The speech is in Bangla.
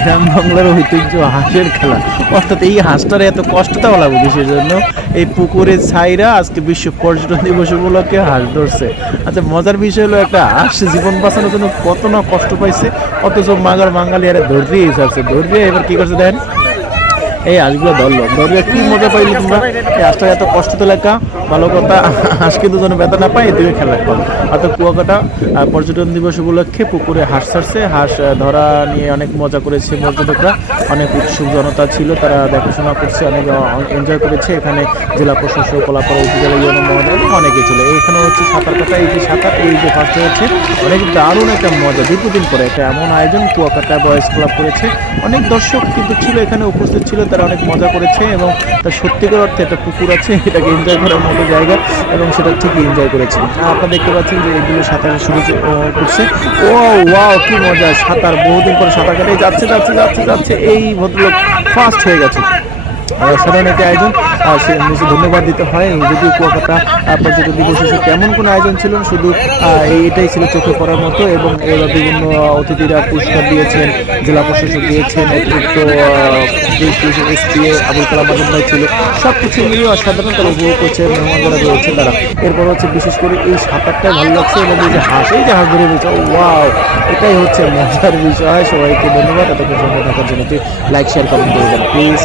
গ্রাম বাংলার ঐতিহ্য, হাঁসের খেলা। অর্থাৎ এই হাঁসটার এত কষ্ট দেওয়া লাগবে বিশেষ জন্য। এই পুকুরের ছাইরা আজকে বিশ্ব পর্যটন দিবস উপলক্ষে হাঁস ধরছে। আচ্ছা মজার বিষয় হলো একটা হাঁস জীবন বাঁচানোর জন্য কত না কষ্ট পাইছে, অথচ মাগার বাঙালি আরে ধরিয়ে ছাড়ছে। ধরিয়ে এবার কি করছে দেখেন এই হাঁসগুলো ধরলো। ধরলে কি মজা পাইলে তোমরা? এই হাঁসটা এত কষ্ট তো লেখা। ভালো কথা, হাঁস কিন্তু যেন না পায় তুমি খেলা রাখবা অর্থাৎ কুয়াকাটা পর্যটন দিবস উপলক্ষে পুকুরে হাঁস ছাড়ছে। হাঁস ধরা নিয়ে অনেক মজা করেছে পর্যটকরা। অনেক উৎসুক জনতা ছিল, তারা দেখাশোনা করছে, অনেক এনজয় করেছে। এখানে জেলা প্রশাসক, কলাপাড়া উপজেলা ইউনো মহোদয় অনেকে ছিল। এখানে হচ্ছে সাঁতার কাটা, এই যে সাঁতার, এই যে ফার্স্ট হচ্ছে অনেক দারুণ একটা মজা। দীর্ঘদিন পরে একটা এমন আয়োজন কুয়াকাটা বয়েজ ক্লাব করেছে। অনেক দর্শক কিন্তু ছিল, এখানে উপস্থিত ছিল, তারা অনেক মজা করেছে এবং তার সত্যিকার অর্থে একটা পুকুর আছে, এটাকে এনজয় করার মতো জায়গা এবং সেটা ঠিকই এনজয় করেছে আপনারা দেখতে পাচ্ছেন যে এগুলো সাঁতার শুরু করছে। ও ওয়াও কি মজা সাঁতার বহুদিন পরে সাঁতার কাটে। যাচ্ছে যাচ্ছে যাচ্ছে যাচ্ছে এই ভদ্রলোক ফার্স্ট হয়ে গেছে। সাধারণ একটি আয়োজন। আর সে নিজে ধন্যবাদ দিতে হয়। যদি কুয়াকাটা পর্যটন দিবস এসে তেমন কোনো আয়োজন ছিল শুধু আহ, এই- এটাই ছিল চোখে পড়ার মতো এবং বিভিন্ন অতিথিরা পুরস্কার দিয়েছেন জেলা প্রশাসক দিয়েছেন অতিরিক্ত এসপি, আবুল কালাম আজম ভাই ছিল সব কিছু মিলিয়ে অসাধারণ তারা উপভোগ করছে মেহমান যারা রয়েছে তারা। এরপর হচ্ছে বিশেষ করে এই সাঁতারটাই ভালো লাগছে এবং এই যে হাঁস, এই যে হাঁস ধরে রয়েছে ওয়াও এটাই হচ্ছে মজার বিষয়। সবাইকে ধন্যবাদ। এতক্ষণ সঙ্গে থাকার জন্য লাইক শেয়ার কমেন্ট করে দেন প্লিজ